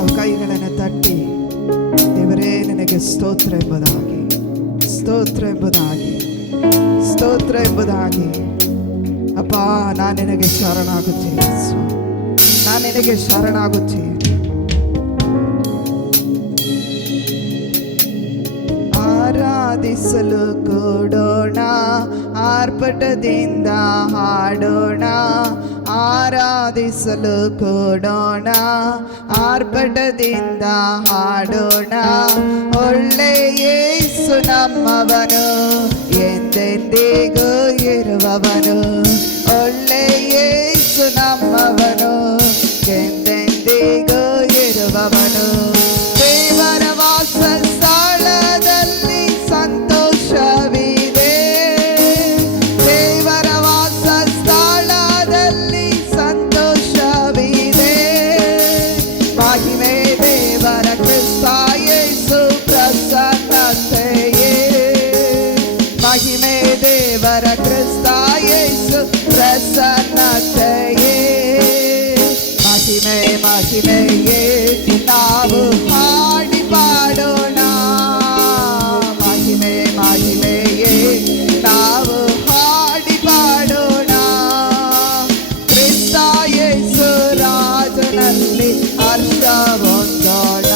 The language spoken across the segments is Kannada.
ನಾವು ಕೈಗಳನ್ನು ತಟ್ಟಿ ದೇವರೇ ನಿನಗೆ ಸ್ತೋತ್ರ ಎಂಬುದಾಗಿ, ಸ್ತೋತ್ರ ಎಂಬುದಾಗಿ, ಸ್ತೋತ್ರ ಎಂಬುದಾಗಿ. ಅಪ್ಪ, ನಾನು ನಿನಗೆ ಶರಣಾಗುತ್ತೇನೆ ಸ್ವಾಮಿ, ನಾನು ನಿನಗೆ ಶರಣಾಗುತ್ತೇನೆ. ಆರಾಧಿಸಲು ಕೊಡೋಣ, ಆರ್ಭಟದಿಂದ ಹಾಡೋಣ. ಆರಾಧಿಸಲು ಕೊಡೋಣ, ಆರ್ಭಟದಿಂದ ಹಾಡೋಣ. ಒಳ್ಳೆ ಯೇಸು ನಮ್ಮವನು, ಎಂದೆಂದಿಗೂ ಇರುವವನು. ಒಳ್ಳೆ ಯೇಸು ನಮ್ಮವನು, ಎಂದೆಂದಿಗೂ ಇರುವವನು. ದೇವರ ವಾಸಸ್ಥಳದಲ್ಲಿ ಸಂತೋಷವಿದೆ, ದೇವರ ವಾಸಸ್ಥಳದಲ್ಲಿ ಸಂತೋಷವಿದೆ. ಮಹಿಮೆ ದೇವರ ಕ್ರಿಸ್ತ ಯೇಸು ಪ್ರಸನ್ನತೆಯೇ, ಮಹಿಮೆ ದೇವರ ಕ್ರಿಸ್ತ ಯೇಸು ಪ್ರಸನ್ನತೆಯೇ. ಮಹಿಮೆ ಮಹಿಮೆಯೇ ನಾವು ಹಾಡಿ ಪಾಡೋಣ, ಮಹಿಮೆ ಮಹಿಮೆಯೇ ನಾವು ಹಾಡಿ ಪಾಡೋಣ. ಕ್ರಿಸ್ತ ಯೇಸು ರಾಜನಲ್ಲಿ ಹರ್ಷ ಹೊಂದೋಣ,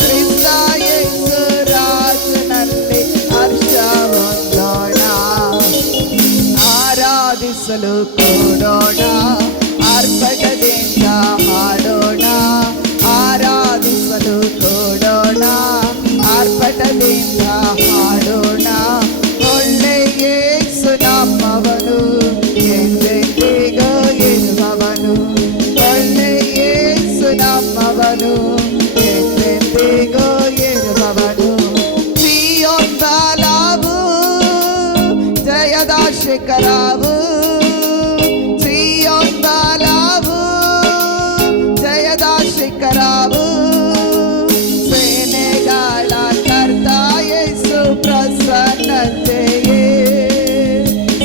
ಕ್ರಿಸ್ತ ಯೇಸು ರಾಜನಲ್ಲಿ ಹರ್ಷ ಹೊಂದೋಣ. ಆರಾಧಿಸಲು ಕೊಡೋಣ, ಅರ್ಪಣದಿಂದ ಹಾಡೋಣ. ಆರಾಧಿಸಲು ಕೊಡೋಣ, ಅರ್ಪಣದಿಂದ ಹಾಡೋಣ. ಒಳ್ಳೆ ಯೇಸು ನಮ್ಮವನು, ಎಂದೆಂದಿಗೂ ಇರುವವನು. ಒಳ್ಳೆ ಯೇಸು ನಮ್ಮವನು, ಎಂದೆಂದಿಗೂ ಇರುವವನು. ಸಿಯೋನ್ ಬಲವು ಜಯದ ಶಿಖರವು, ಸಿಯೋನ್ ಬಲವು ಜಯದ ಶಿಖರವು. ಸೇನೆಗಳ ಕರ್ತ ಯೇಸು ಪ್ರಸನ್ನತೆಯೇ,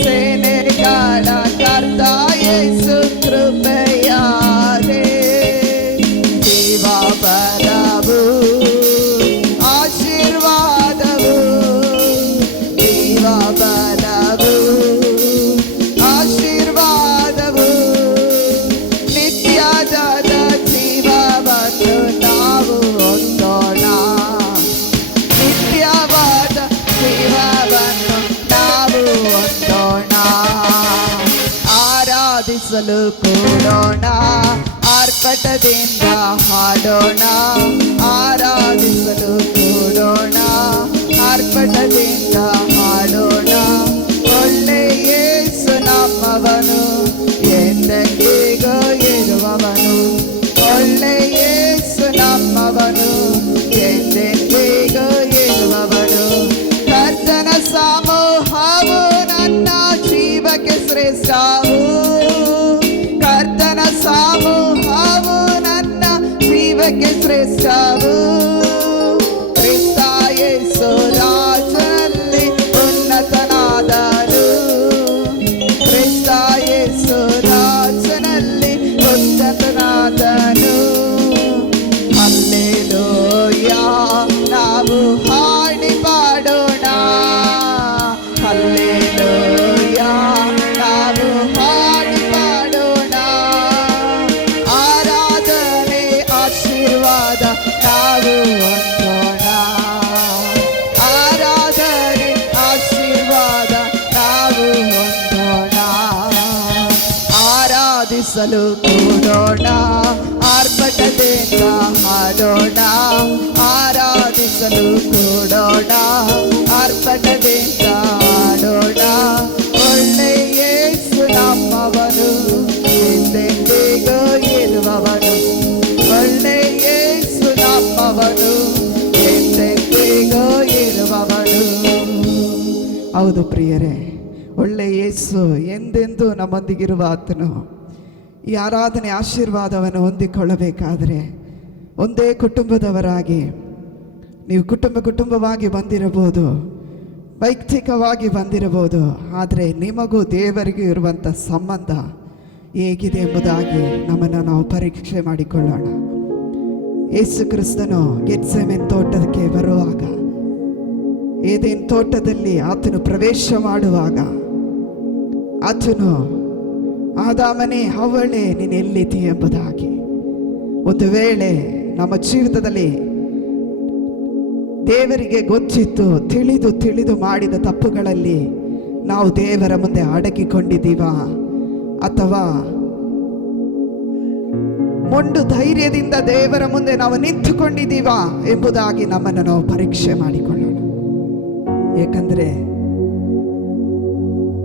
ಸೇನೆಗಳ ಕರ್ತ ಯೇಸು ಕೃಪೆಯಾರೆ. ಜೀವ ಬಲವು ಆಶೀರ್ವಾದವು, ಜೀವ ಬಲವು ಆಶೀರ್ವಾದವು. ನಿತ್ಯದ ಜೀವವನ್ನು ನಾವು ಹೊಂದೋಣ, ನಿತ್ಯವಾದ ಜೀವವನ್ನು ನಾವು ಹೊಂದೋಣ. ಆರಾಧಿಸಲು ಕೊಡೋಣ, ಆರ್ಭಟದಿಂದ ಹಾಡೋಣ. ಆರಾಧಿಸಲು ಕೊಡೋಣ, ಆರ್ಭಟದಿಂದ ಹಾಡೋಣ. ಒಳ್ಳೆ ಯೇಸು ನಮ್ಮವನು, ಎಂದೆಂದಿಗೂ ಇರುವವನು. ಒಳ್ಳೆ ಯೇಸು ನಮ್ಮವನು, ಎಂದೆಂದಿಗೂ ಇರುವವನು. ಕರ್ತನ ಸಮೂಹವು ನನ್ನ ಜೀವಕ್ಕೆ ಶ್ರೇಷ್ಠವು, ಕರ್ತನ ಸಮೂಹವು ನನ್ನ ಜೀವಕ್ಕೆ ಶ್ರೇಷ್ಠವು. ಕ್ರಿಸ್ತ ಯೇಸು ರಾಜನಲ್ಲಿ ಉನ್ನತನಾದನು, ಕ್ರಿಸ್ತ ಯೇಸು ರಾಜನಲ್ಲಿ ಉನ್ನತನಾದನು. ಹಲ್ಲೆಲೂಯಾ ನಾವು ಹಾಡಿ ಪಾಡೋಣ, ಹಲ್ಲೆಲೂಯಾ ನಾವು ಹಾಡಿ ಪಾಡೋಣ. ಆರಾಧನೆ ಆಶೀರ್ವಾದ ನಾವು ಹೊಂದೋಣ, ಆರಾಧನೆ ಆಶೀರ್ವಾದ ನಾವು ಹೊಂದೋಣ. ಆರಾಧಿಸಲು ಕೊಡೋಣ, ಆರ್ಭಟದಿಂದ ಹಾಡೋಣ. ಆರಾಧಿಸಲು ಕೊಡೋಣ, ಆರ್ಭಟದಿಂದ ಹಾಡೋಣ. ಒಳ್ಳೆ ಯೇಸು ನಮ್ಮವನು, ಎಂದೆಂದಿಗೂ ಇರುವವನು. ಒಳ್ಳೆ ಯೇಸು ನಮ್ಮವನು, ಎಂದೆಂದಿಗೂ ಇರುವವನು. ಹೌದು ಪ್ರಿಯರೇ, ಒಳ್ಳೆ ಯೇಸು ಎಂದೆಂದೂ ನಮ್ಮೊಂದಿಗಿರುವ ಆತನು. ಈ ಆರಾಧನೆ ಆಶೀರ್ವಾದವನ್ನು ಹೊಂದಿಕೊಳ್ಳಬೇಕಾದರೆ ಒಂದೇ ಕುಟುಂಬದವರಾಗಿ ನೀವು ಕುಟುಂಬವಾಗಿ ಬಂದಿರಬಹುದು, ವೈಯಕ್ತಿಕವಾಗಿ ಬಂದಿರಬಹುದು. ಆದರೆ ನಿಮಗೂ ದೇವರಿಗೂ ಇರುವಂಥ ಸಂಬಂಧ ಹೇಗಿದೆ ಎಂಬುದಾಗಿ ನಮ್ಮನ್ನು ನಾವು ಪರೀಕ್ಷೆ ಮಾಡಿಕೊಳ್ಳೋಣ. ಯೇಸು ಕ್ರಿಸ್ತನು ಗೆತ್ಸೆಮನೆ ತೋಟಕ್ಕೆ ಬರುವಾಗ, ಏದೇನ್ ತೋಟದಲ್ಲಿ ಆತನು ಪ್ರವೇಶ ಮಾಡುವಾಗ ಆತನು ಆದಾಮನೇ ಹವ್ವಳೇ ನೀನು ಎಲ್ಲಿದ್ದೀ ಎಂಬುದಾಗಿ. ಒಂದು ವೇಳೆ ನಮ್ಮ ಜೀವಿತದಲ್ಲಿ ದೇವರಿಗೆ ಗೊತ್ತಿತ್ತು, ತಿಳಿದು ಮಾಡಿದ ತಪ್ಪುಗಳಲ್ಲಿ ನಾವು ದೇವರ ಮುಂದೆ ಅಡಗಿಕೊಂಡಿದ್ದೀವ, ಅಥವಾ ಮೊಂಡು ಧೈರ್ಯದಿಂದ ದೇವರ ಮುಂದೆ ನಾವು ನಿಂತುಕೊಂಡಿದ್ದೀವ ಎಂಬುದಾಗಿ ನಮ್ಮನ್ನು ನಾವು ಪರೀಕ್ಷೆ ಮಾಡಿಕೊಳ್ಳೋಣ. ಏಕೆಂದರೆ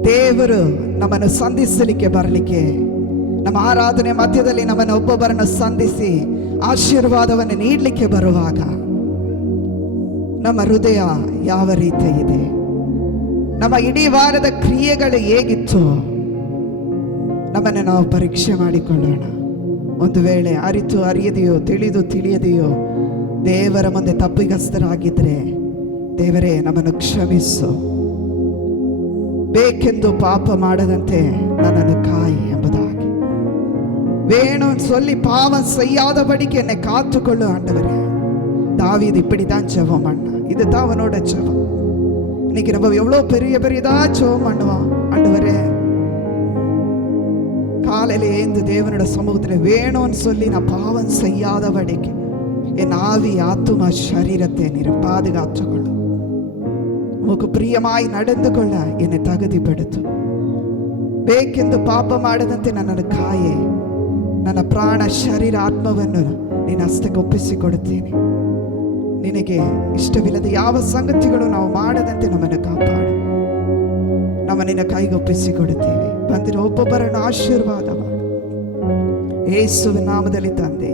ದೇವರು ನಮ್ಮನ್ನು ಸಂಧಿಸಲಿಕ್ಕೆ ಬರಲಿಕ್ಕೆ, ನಮ್ಮ ಆರಾಧನೆ ಮಧ್ಯದಲ್ಲಿ ನಮ್ಮನ್ನು ಒಬ್ಬೊಬ್ಬರನ್ನು ಸಂಧಿಸಿ ಆಶೀರ್ವಾದವನ್ನು ನೀಡಲಿಕ್ಕೆ ಬರುವಾಗ ನಮ್ಮ ಹೃದಯ ಯಾವ ರೀತಿ ಇದೆ, ನಮ್ಮ ಇಡೀ ವಾರದ ಕ್ರಿಯೆಗಳು ಹೇಗಿತ್ತು, ನಮ್ಮನ್ನು ನಾವು ಪರೀಕ್ಷೆ ಮಾಡಿಕೊಳ್ಳೋಣ. ಒಂದು ವೇಳೆ ಅರಿತು ಅರಿಯದೆಯೋ ತಿಳಿಯದೆಯೋ ದೇವರ ಮುಂದೆ ತಪ್ಪಿಗಸ್ತರಾಗಿದ್ದರೆ, ದೇವರೇ ನಮ್ಮನ್ನು ಕ್ಷಮಿಸು, ಬೇಕೆಂದು ಪಾಪ ಮಾಡದಂತೆ ನನ್ನನ್ನು ಕಾಯಿ ಎಂಬುದಾಗಿ வேணும் சொல்லி பாவம் செய்யாதபடிக்கு என்னை காத்துக்கொள்ளு ஆண்டவரே. தாவீது இப்படிதான் ஜெபம் பண்ணா. இதுதான் அவனோட ஜெபம். இன்னைக்கு நம்ம எவ்வளவு பெரியதா ஜெபம் பண்ணுவோம். ஆண்டவரே, காலையில ஏந்து தேவனோட சமூகத்தில் வேணும்னு சொல்லி நான் பாவம் செய்யாதபடிக்கு என் ஆவி ஆத்துமா சரீரத்தை நீர் பாதுகாத்துக்கொள்ளும். உமக்கு ಪ್ರಿಯಮಾಯಿ ನಡೆದುಕೊಳ್ಳ என்னை ತಗದಿಪಡಿತು. ಬೇಕೆಂದು ಪಾಪ ಮಾಡದಂತೆ ನನ್ನನ್ನು ಕಾಯೆ. ನನ್ನ ಪ್ರಾಣ ಶರೀರ ಆತ್ಮವನ್ನು ನಿನ್ನ ಹಸ್ತಕ್ಕೆ ಒಪ್ಪಿಸಿಕೊಡುತ್ತೇನೆ. ನಿನಗೆ ಇಷ್ಟವಿಲ್ಲದ ಯಾವ ಸಂಗತಿಗಳು ನಾವು ಮಾಡದಂತೆ ನಮ್ಮನ್ನು ಕಾಪಾಡು. ನಮ್ಮ ನಿನ್ನ ಕೈಗೆ ಒಪ್ಪಿಸಿಕೊಡುತ್ತೇವೆ. ಬಂದಿರೋ ಒಬ್ಬೊಬ್ಬರನ್ನು ಆಶೀರ್ವಾದ ಮಾಡು. ಯೇಸುವಿನ ನಾಮದಲ್ಲಿ ತಂದೆ.